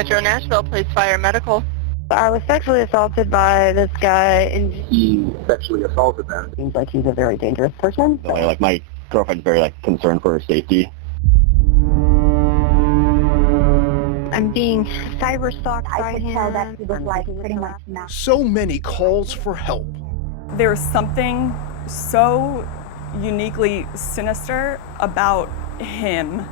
Metro Nashville, please fire medical. I was sexually assaulted by this guy, and He sexually assaulted them. seems like he's a very dangerous person. My girlfriend's very concerned for her safety. I'm being cyber stalked by I could him. tell that he was like pretty much not. So many calls for help. There's something so uniquely sinister about him.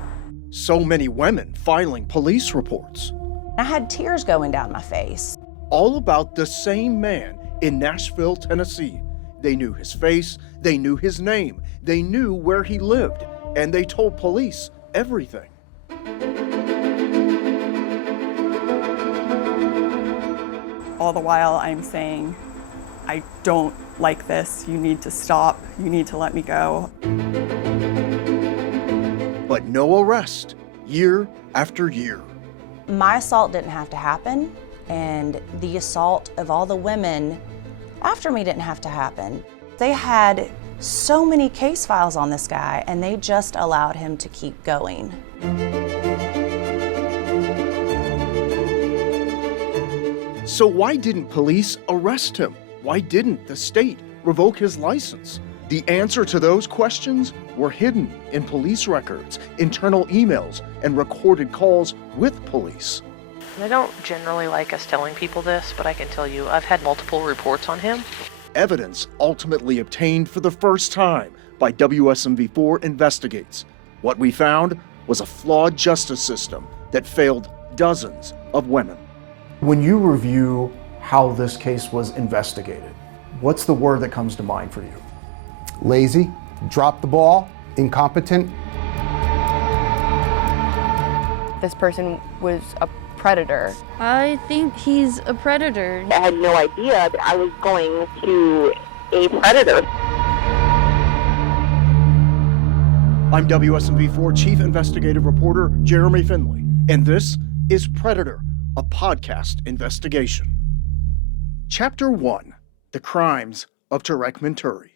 So many women filing police reports. I had tears going down my face. All about the same man in Nashville, Tennessee. They knew his face, they knew his name, they knew where he lived, and they told police everything. All the while I'm saying, I don't like this, you need to stop, you need to let me go. But no arrest, year after year. My assault didn't have to happen, and the assault of all the women after me didn't have to happen. They had so many case files on this guy, and they just allowed him to keep going. So why didn't police arrest him? Why didn't the state revoke his license? The answer to those questions were hidden in police records, internal emails, and recorded calls with police. I don't generally like us telling people this, but I can tell you I've had multiple reports on him. Evidence ultimately obtained for the first time by WSMV4 Investigates. What we found was a flawed justice system that failed dozens of women. When you review how this case was investigated, what's the word that comes to mind for you? Lazy, drop the ball, incompetent. This person was a predator. I think he's a predator. I had no idea that I was going to a predator. I'm WSMV4 Chief Investigative Reporter Jeremy Finley, and this is Predator, a podcast investigation. Chapter 1, The Crimes of Tarek Mentouri.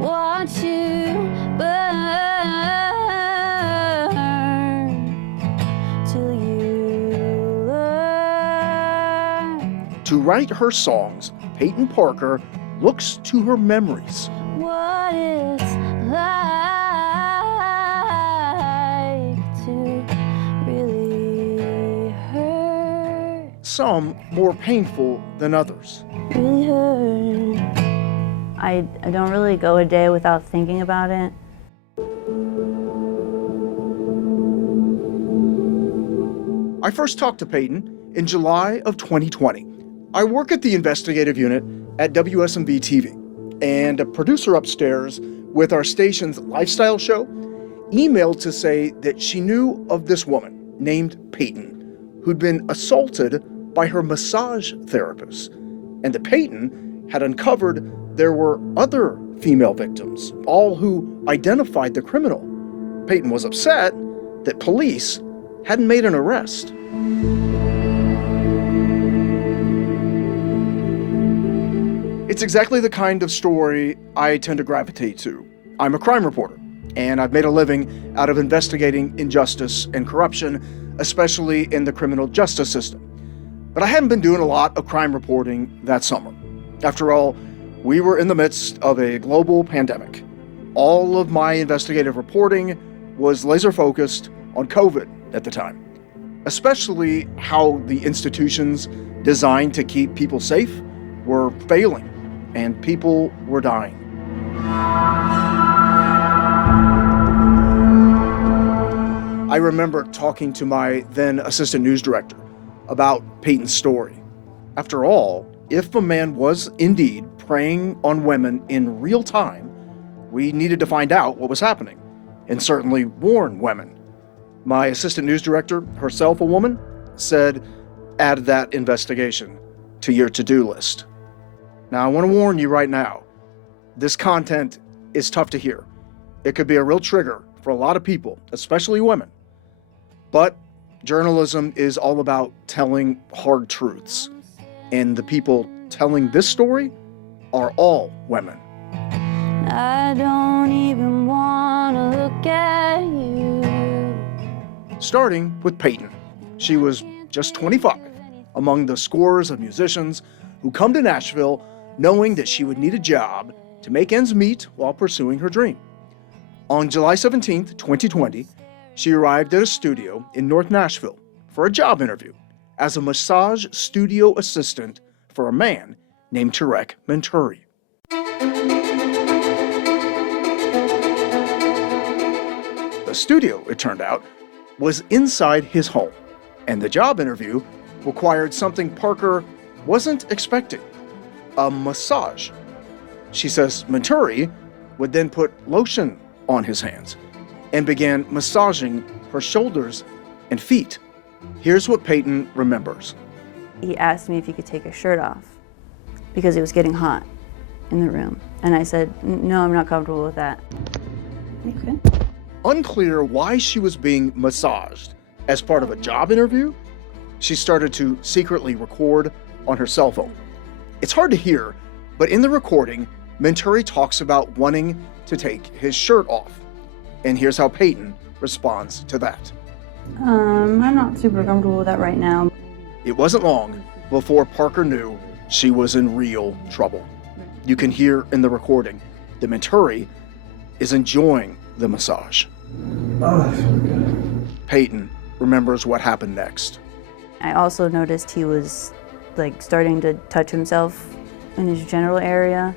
Watch you burn till you learn. To write her songs, Peyton Parker looks to her memories. What it's like to really hurt. Some more painful than others. Really hurt. I don't really go a day without thinking about it. I first talked to Peyton in July of 2020. I work at the investigative unit at WSMV TV, and a producer upstairs with our station's lifestyle show emailed to say that she knew of this woman named Peyton who'd been assaulted by her massage therapist, and that Peyton had uncovered there were other female victims, all who identified the criminal. Peyton was upset that police hadn't made an arrest. It's exactly the kind of story I tend to gravitate to. I'm a crime reporter, and I've made a living out of investigating injustice and corruption, especially in the criminal justice system. But I hadn't been doing a lot of crime reporting that summer. After all, we were in the midst of a global pandemic. All of my investigative reporting was laser focused on COVID at the time, especially how the institutions designed to keep people safe were failing and people were dying. I remember talking to my then assistant news director about Peyton's story. After all, if a man was indeed preying on women in real time, we needed to find out what was happening and certainly warn women. My assistant news director, herself a woman, said, add that investigation to your to-do list. Now, I want to warn you right now, this content is tough to hear. It could be a real trigger for a lot of people, especially women. But journalism is all about telling hard truths, and the people telling this story are all women. I don't even want to look at you. Starting with Peyton. She was just 25, among the scores of musicians who come to Nashville knowing that she would need a job to make ends meet while pursuing her dream. On July 17, 2020, she arrived at a studio in North Nashville for a job interview as a massage studio assistant for a man named Tarek Mentouri. The studio, it turned out, was inside his home, and the job interview required something Parker wasn't expecting: a massage. She says Mentouri would then put lotion on his hands and began massaging her shoulders and feet. Here's what Peyton remembers. He asked me if he could take his shirt off because it was getting hot in the room. And I said, no, I'm not comfortable with that. Okay. Unclear why she was being massaged as part of a job interview, she started to secretly record on her cell phone. It's hard to hear, but in the recording, Mentouri talks about wanting to take his shirt off. And here's how Peyton responds to that. I'm not super comfortable with that right now. It wasn't long before Parker knew she was in real trouble. You can hear in the recording that Mentouri is enjoying the massage. Peyton remembers what happened next. I also noticed he was starting to touch himself in his genital area.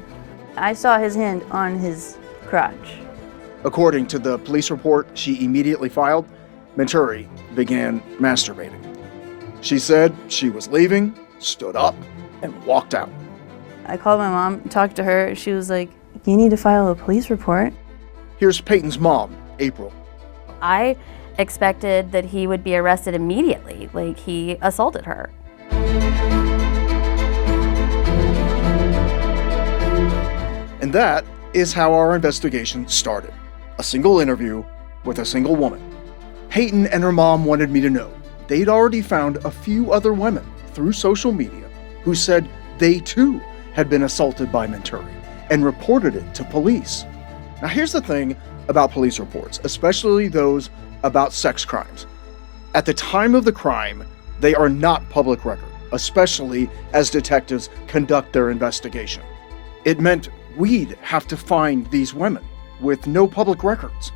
I saw his hand on his crotch. According to the police report she immediately filed, Mentouri began masturbating. She said she was leaving, stood up, and walked out. I called my mom, talked to her. She was like, you need to file a police report. Here's Peyton's mom, April. I expected that he would be arrested immediately, like he assaulted her. And that is how our investigation started. A single interview with a single woman. Peyton and her mom wanted me to know they'd already found a few other women through social media who said they too had been assaulted by Mentouri and reported it to police. Now here's the thing about police reports, especially those about sex crimes. At the time of the crime, they are not public record, especially as detectives conduct their investigation. It meant we'd have to find these women with no public records,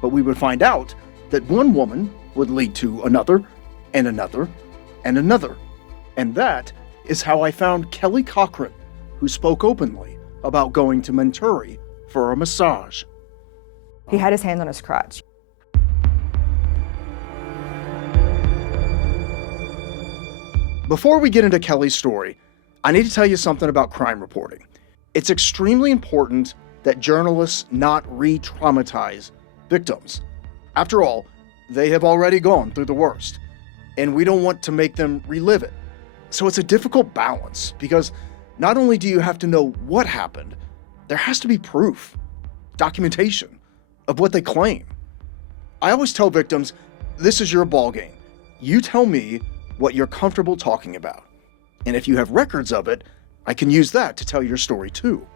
but we would find out that one woman would lead to another, and another, and another. And that is how I found Kelly Cochran, who spoke openly about going to Mentouri for a massage. He had his hand on his crotch. Before we get into Kelly's story, I need to tell you something about crime reporting. It's extremely important that journalists not re-traumatize victims. After all, they have already gone through the worst, and we don't want to make them relive it. So it's a difficult balance, because not only do you have to know what happened, there has to be proof, documentation of what they claim. I always tell victims, this is your ballgame. You tell me what you're comfortable talking about. And if you have records of it, I can use that to tell your story too.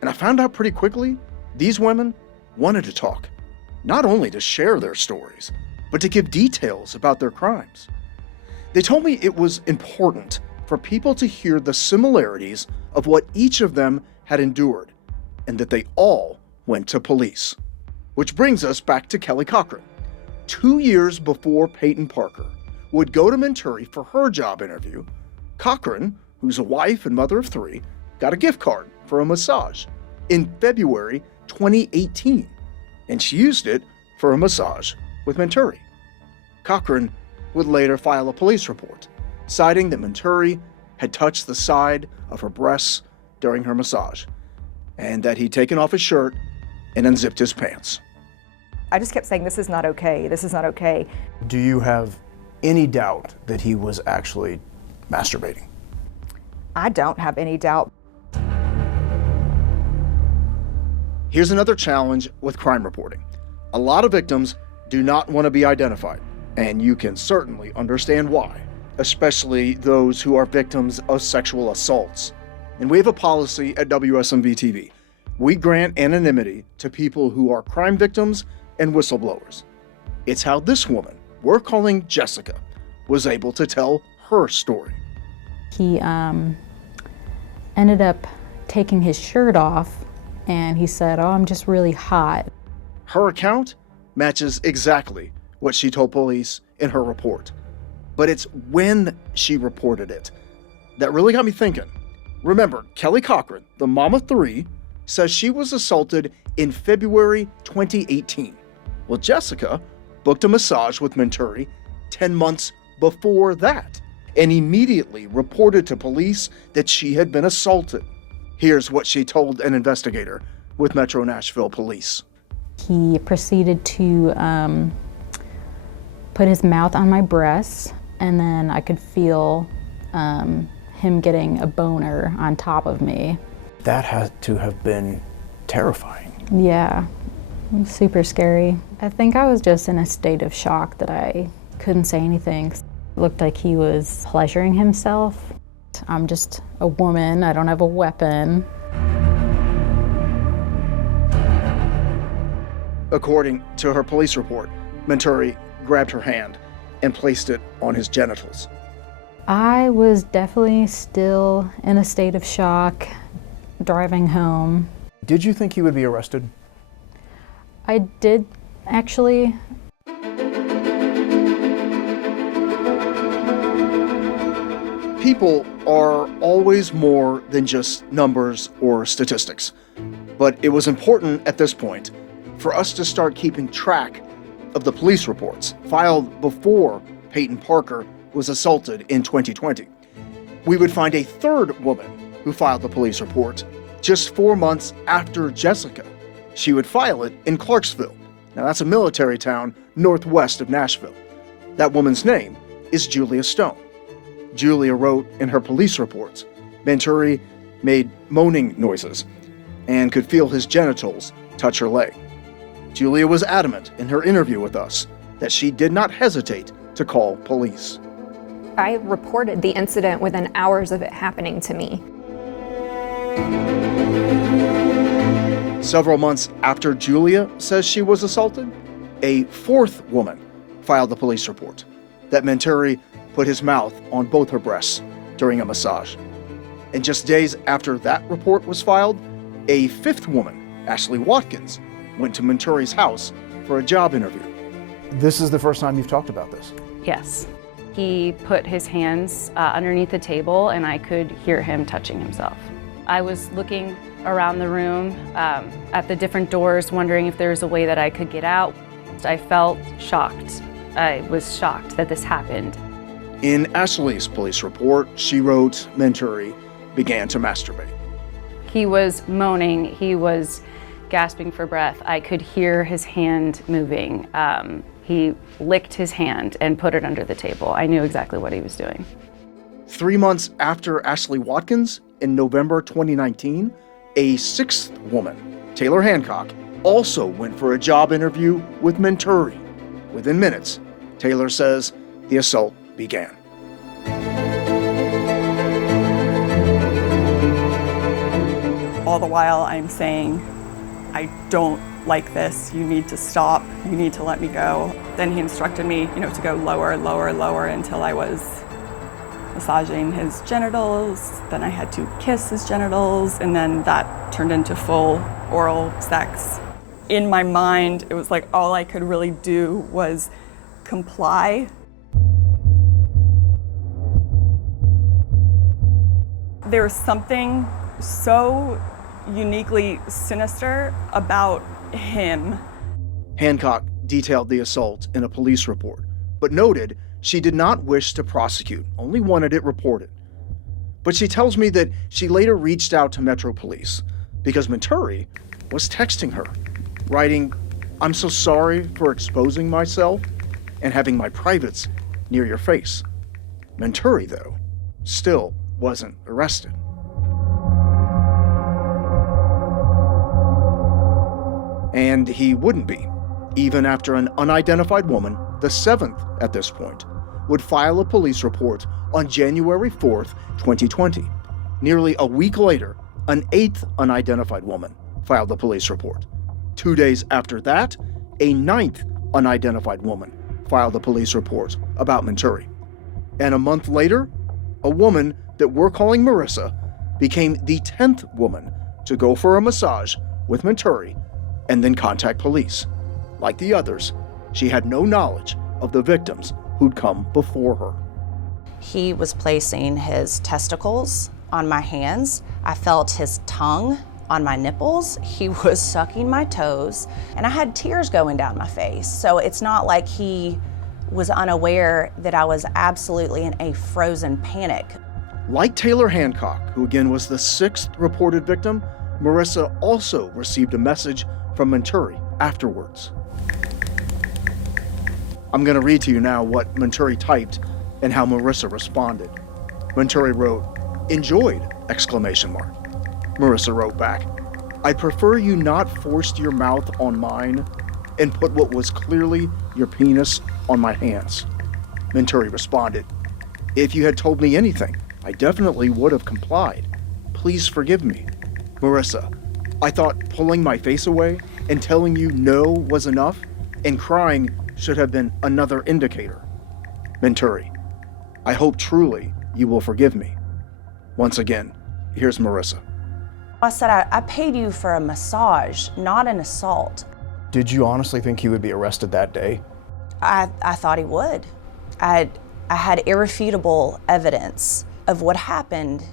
And I found out pretty quickly, these women wanted to talk, not only to share their stories, but to give details about their crimes. They told me it was important for people to hear the similarities of what each of them had endured, and that they all went to police. Which brings us back to Kelly Cochran. 2 years before Peyton Parker would go to Mentouri for her job interview, Cochran, who's a wife and mother of 3, got a gift card for a massage in February 2018, and she used it for a massage with Mentouri. Cochran would later file a police report, citing that Mentouri had touched the side of her breasts during her massage, and that he'd taken off his shirt and unzipped his pants. I just kept saying, this is not okay, this is not okay. Do you have any doubt that he was actually masturbating? I don't have any doubt. Here's another challenge with crime reporting. A lot of victims do not want to be identified, and you can certainly understand why, especially those who are victims of sexual assaults. And we have a policy at WSMV TV. We grant anonymity to people who are crime victims and whistleblowers. It's how this woman, we're calling Jessica, was able to tell her story. He ended up taking his shirt off, and he said, "Oh, I'm just really hot." Her account matches exactly what she told police in her report. But it's when she reported it that really got me thinking. Remember, Kelly Cochran, the mom of three, says she was assaulted in February 2018. Well, Jessica booked a massage with Mentouri 10 months before that and immediately reported to police that she had been assaulted. Here's what she told an investigator with Metro Nashville Police. He proceeded to put his mouth on my breasts, and then I could feel him getting a boner on top of me. That had to have been terrifying. Yeah, super scary. I think I was just in a state of shock that I couldn't say anything. It looked like he was pleasuring himself. I'm just a woman, I don't have a weapon. According to her police report, Mentouri grabbed her hand and placed it on his genitals. I was definitely still in a state of shock driving home. Did you think he would be arrested? I did, actually. People are always more than just numbers or statistics. But it was important at this point for us to start keeping track of the police reports filed before Peyton Parker was assaulted in 2020. We would find a third woman who filed the police report just 4 months after Jessica. She would file it in Clarksville. Now that's a military town northwest of Nashville. That woman's name is Julia Stone. Julia wrote in her police reports, Mentouri made moaning noises and could feel his genitals touch her leg. Julia was adamant in her interview with us that she did not hesitate to call police. I reported the incident within hours of it happening to me. Several months after Julia says she was assaulted, a fourth woman filed the police report that Mentouri put his mouth on both her breasts during a massage. And just days after that report was filed, a fifth woman, Ashley Watkins, went to Mentouri's house for a job interview. This is the first time you've talked about this? Yes. He put his hands underneath the table and I could hear him touching himself. I was looking around the room at the different doors, wondering if there was a way that I could get out. I felt shocked. I was shocked that this happened. In Ashley's police report, she wrote Mentouri began to masturbate. He was moaning, he was gasping for breath. I could hear his hand moving. He licked his hand and put it under the table. I knew exactly what he was doing. 3 months after Ashley Watkins, in November 2019, a sixth woman, Taylor Hancock, also went for a job interview with Mentouri. Within minutes, Taylor says the assault began. All the while I'm saying, I don't like this, you need to stop, you need to let me go. Then he instructed me, to go lower, lower, lower until I was massaging his genitals. Then I had to kiss his genitals, and then that turned into full oral sex. In my mind, it was like all I could really do was comply. There was something so uniquely sinister about him. Hancock detailed the assault in a police report, but noted she did not wish to prosecute, only wanted it reported. But she tells me that she later reached out to Metro Police because Mentouri was texting her, writing, "I'm so sorry for exposing myself and having my privates near your face." Mentouri, though, still wasn't arrested. And he wouldn't be, even after an unidentified woman, the seventh at this point, would file a police report on January 4th, 2020. Nearly a week later, an 8th unidentified woman filed a police report. 2 days after that, a 9th unidentified woman filed a police report about Mentouri. And a month later, a woman that we're calling Marissa became the 10th woman to go for a massage with Mentouri and then contact police. Like the others, she had no knowledge of the victims who'd come before her. He was placing his testicles on my hands. I felt his tongue on my nipples. He was sucking my toes, and I had tears going down my face. So it's not like he was unaware that I was absolutely in a frozen panic. Like Taylor Hancock, who again was the 6th reported victim, Marissa also received a message from Mentouri afterwards. I'm going to read to you now what Mentouri typed and how Marissa responded. Mentouri wrote, "Enjoyed!" Marissa wrote back, "I'd prefer you not forced your mouth on mine and put what was clearly your penis on my hands." Mentouri responded, "If you had told me anything, I definitely would have complied. Please forgive me." Marissa, "I thought pulling my face away and telling you no was enough, and crying should have been another indicator." Mentouri, "I hope truly you will forgive me." Once again, here's Marissa. I said, I paid you for a massage, not an assault. Did you honestly think he would be arrested that day? I thought he would. I had irrefutable evidence of what happened,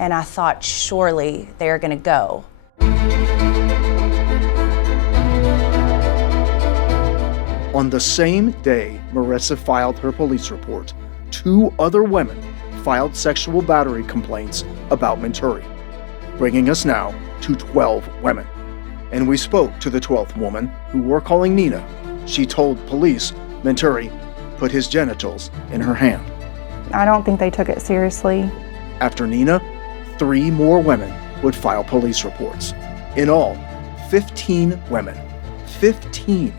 and I thought surely they're gonna go. On the same day Marissa filed her police report, 2 other women filed sexual battery complaints about Mentouri, bringing us now to 12 women. And we spoke to the 12th woman, who we're calling Nina. She told police Mentouri put his genitals in her hand. I don't think they took it seriously. After Nina, 3 more women would file police reports. In all, 15 women, 15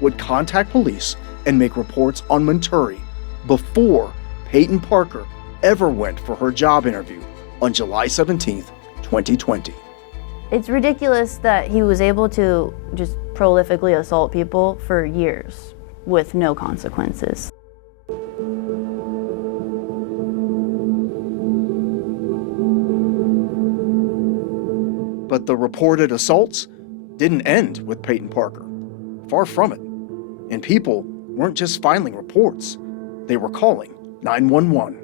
would contact police and make reports on Mentouri before Peyton Parker ever went for her job interview on July 17th, 2020. It's ridiculous that he was able to just prolifically assault people for years with no consequences. But the reported assaults didn't end with Peyton Parker. Far from it. And people weren't just filing reports, they were calling 911.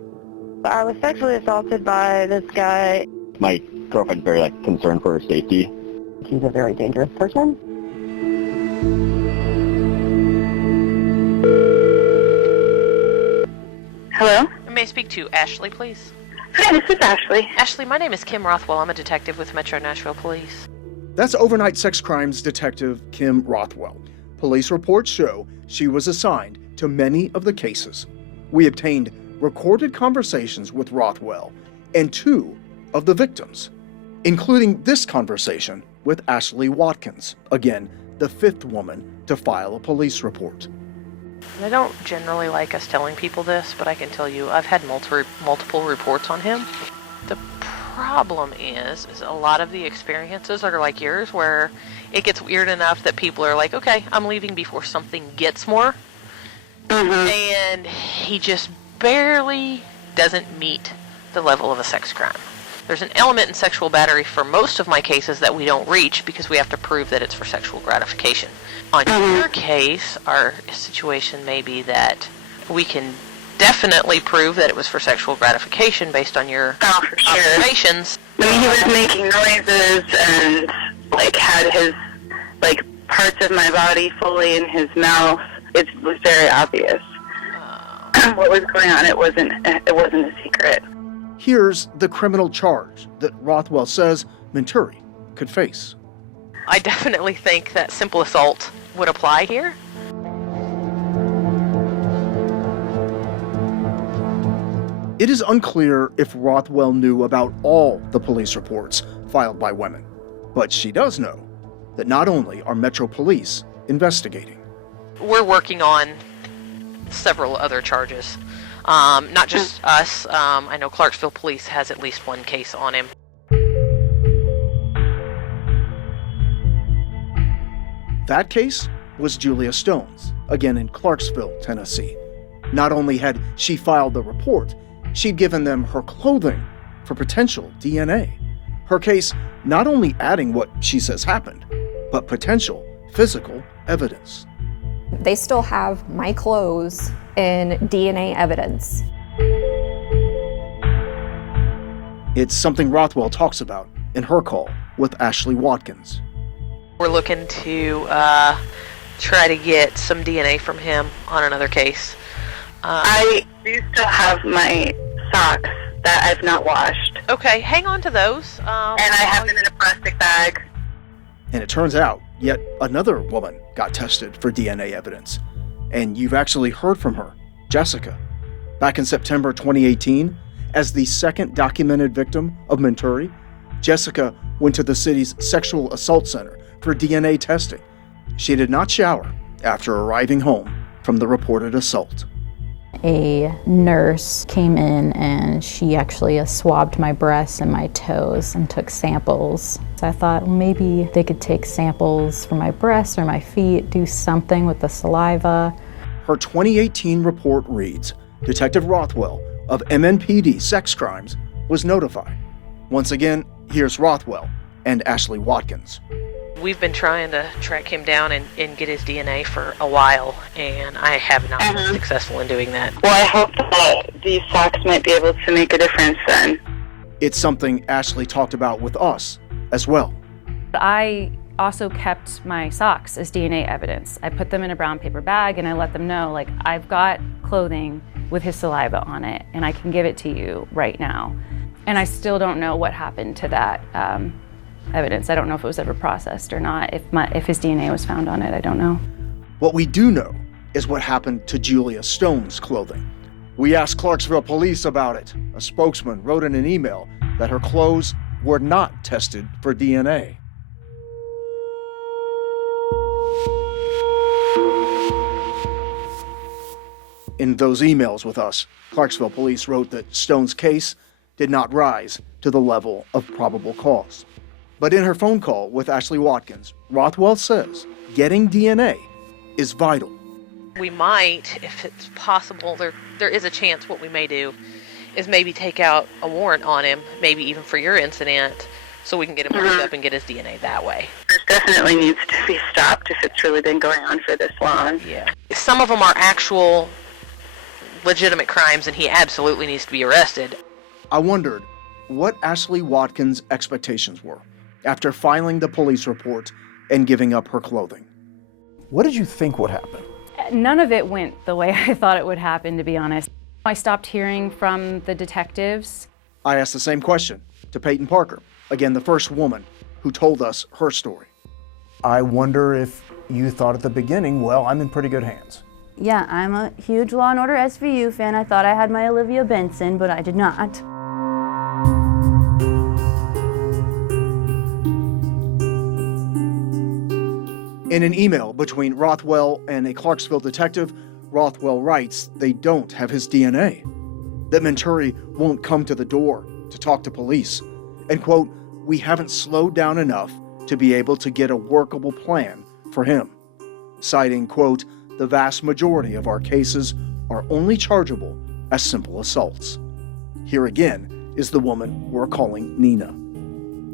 I was sexually assaulted by this guy. My girlfriend's very concerned for her safety. He's a very dangerous person. Hello? May I speak to Ashley, please? Hi, this is Ashley. Ashley, my name is Kim Rothwell. I'm a detective with Metro Nashville Police. That's overnight sex crimes detective Kim Rothwell. Police reports show she was assigned to many of the cases. We obtained recorded conversations with Rothwell and 2 of the victims, including this conversation with Ashley Watkins, again, the 5th woman to file a police report. I don't generally like us telling people this, but I can tell you I've had multiple reports on him. The problem is a lot of the experiences are like yours, where it gets weird enough that people are like, okay, I'm leaving before something gets more. And he just barely doesn't meet the level of a sex crime. There's an element in sexual battery for most of my cases that we don't reach because we have to prove that it's for sexual gratification. On your case, our situation may be that we can definitely prove that it was for sexual gratification based on your observations. I mean, he was making noises and had his parts of my body fully in his mouth. It was very obvious what was going on. It wasn't a secret. Here's the criminal charge that Rothwell says Mentouri could face. I definitely think that simple assault would apply here. It is unclear if Rothwell knew about all the police reports filed by women, but she does know that not only are Metro Police investigating. We're working on several other charges. Not just us. I know Clarksville Police has at least one case on him. That case was Julia Stone's, again in Clarksville, Tennessee. Not only had she filed the report, she'd given them her clothing for potential DNA. Her case not only adding what she says happened, but potential physical evidence. They still have my clothes and DNA evidence. It's something Rothwell talks about in her call with Ashley Watkins. We're looking to try to get some DNA from him on another case. I do still have my socks that I've not washed. Okay, hang on to those. And I have them in a plastic bag. And it turns out yet another woman got tested for DNA evidence. And you've actually heard from her, Jessica. Back in September 2018, as the second documented victim of Mentouri, Jessica went to the city's sexual assault center for DNA testing. She did not shower after arriving home from the reported assault. A nurse came in and she actually swabbed my breasts and my toes and took samples. So I thought maybe they could take samples from my breasts or my feet, do something with the saliva. Her 2018 report reads, Detective Rothwell of MNPD Sex Crimes was notified. Once again, here's Rothwell and Ashley Watkins. We've been trying to track him down and get his DNA for a while, and I have not been successful in doing that. Well, I hope that these socks might be able to make a difference then. It's something Ashley talked about with us as well. I also kept my socks as DNA evidence. I put them in a brown paper bag and I let them know, like, I've got clothing with his saliva on it and I can give it to you right now. And I still don't know what happened to that evidence. I don't know if it was ever processed or not. If his DNA was found on it, I don't know. What we do know is what happened to Julia Stone's clothing. We asked Clarksville Police about it. A spokesman wrote in an email that her clothes were not tested for DNA. In those emails with us, Clarksville Police wrote that Stone's case did not rise to the level of probable cause. But in her phone call with Ashley Watkins, Rothwell says getting DNA is vital. We might, if it's possible, there is a chance what we may do is maybe take out a warrant on him, maybe even for your incident, so we can get him locked up and get his DNA that way. This definitely needs to be stopped if it's really been going on for this long. Yeah. Some of them are actual legitimate crimes, and he absolutely needs to be arrested. I wondered what Ashley Watkins' expectations were after filing the police report and giving up her clothing. What did you think would happen? None of it went the way I thought it would happen, to be honest. I stopped hearing from the detectives. I asked the same question to Peyton Parker, again the first woman who told us her story. I wonder if you thought at the beginning, well, I'm in pretty good hands. Yeah, I'm a huge Law & Order SVU fan. I thought I had my Olivia Benson, but I did not. In an email between Rothwell and a Clarksville detective, Rothwell writes they don't have his DNA, that Mentouri won't come to the door to talk to police, and, quote, we haven't slowed down enough to be able to get a workable plan for him, citing, quote, the vast majority of our cases are only chargeable as simple assaults. Here again is the woman we're calling Nina.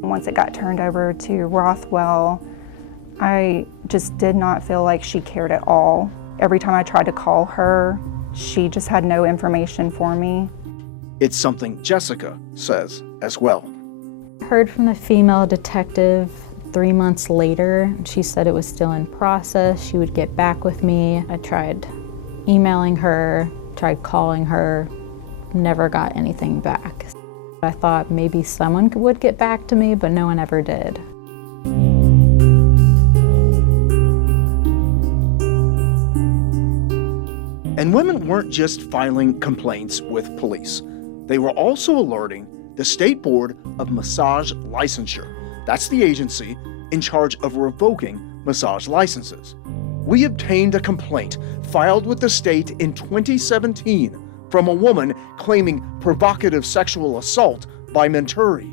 Once it got turned over to Rothwell, I just did not feel like she cared at all. Every time I tried to call her, she just had no information for me. It's something Jessica says as well. Heard from the female detective 3 months later. She said it was still in process. She would get back with me. I tried emailing her, tried calling her, never got anything back. I thought maybe someone would get back to me, but no one ever did. And women weren't just filing complaints with police. They were also alerting the State Board of Massage Licensure. That's the agency in charge of revoking massage licenses. We obtained a complaint filed with the state in 2017 from a woman claiming provocative sexual assault by Mentouri.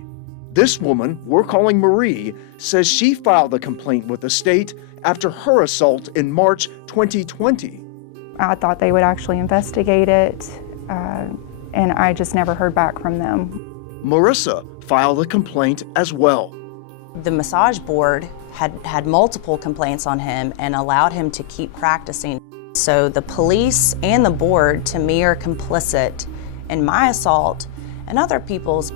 This woman, we're calling Murri, says she filed a complaint with the state after her assault in March 2020. I thought they would actually investigate it, and I just never heard back from them. Marissa filed a complaint as well. The massage board had multiple complaints on him and allowed him to keep practicing. So the police and the board, to me, are complicit in my assault and other people's.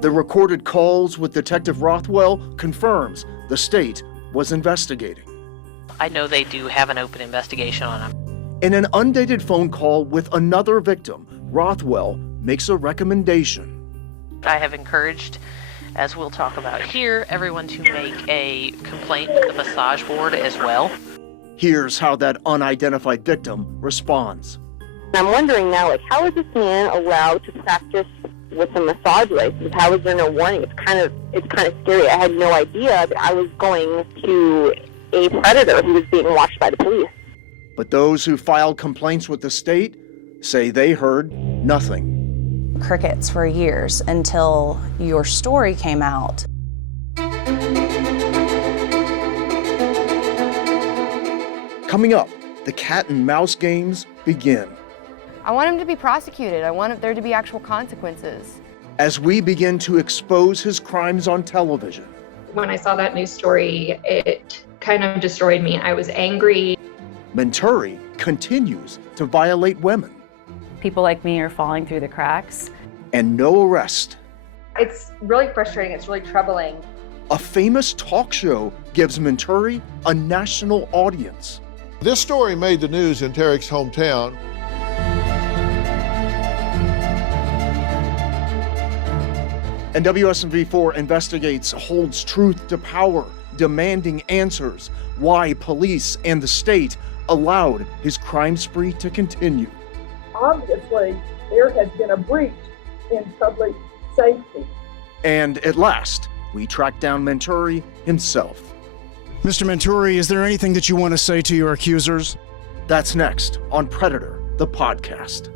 The recorded calls with Detective Rothwell confirms the state was investigating. I know they do have an open investigation on him. In an undated phone call with another victim, Rothwell makes a recommendation. I have encouraged, as we'll talk about here, everyone to make a complaint with the massage board as well. Here's how that unidentified victim responds. I'm wondering now, like, how is this man allowed to practice with a massage license? How is there no warning? It's kind of scary. I had no idea that I was going to a predator who was being watched by the police. But those who filed complaints with the state say they heard nothing. Crickets for years until your story came out. Coming up, the cat and mouse games begin. I want him to be prosecuted. I want there to be actual consequences. As we begin to expose his crimes on television. When I saw that news story, it kind of destroyed me. I was angry. Mentouri continues to violate women. People like me are falling through the cracks. And no arrest. It's really frustrating. It's really troubling. A famous talk show gives Mentouri a national audience. This story made the news in Tarek's hometown. And WSMV4 investigates, holds truth to power, demanding answers. Why police and the state allowed his crime spree to continue. Obviously, there has been a breach in public safety. And at last, we track down Mentouri himself. Mr. Mentouri, is there anything that you want to say to your accusers? That's next on Predator, the podcast.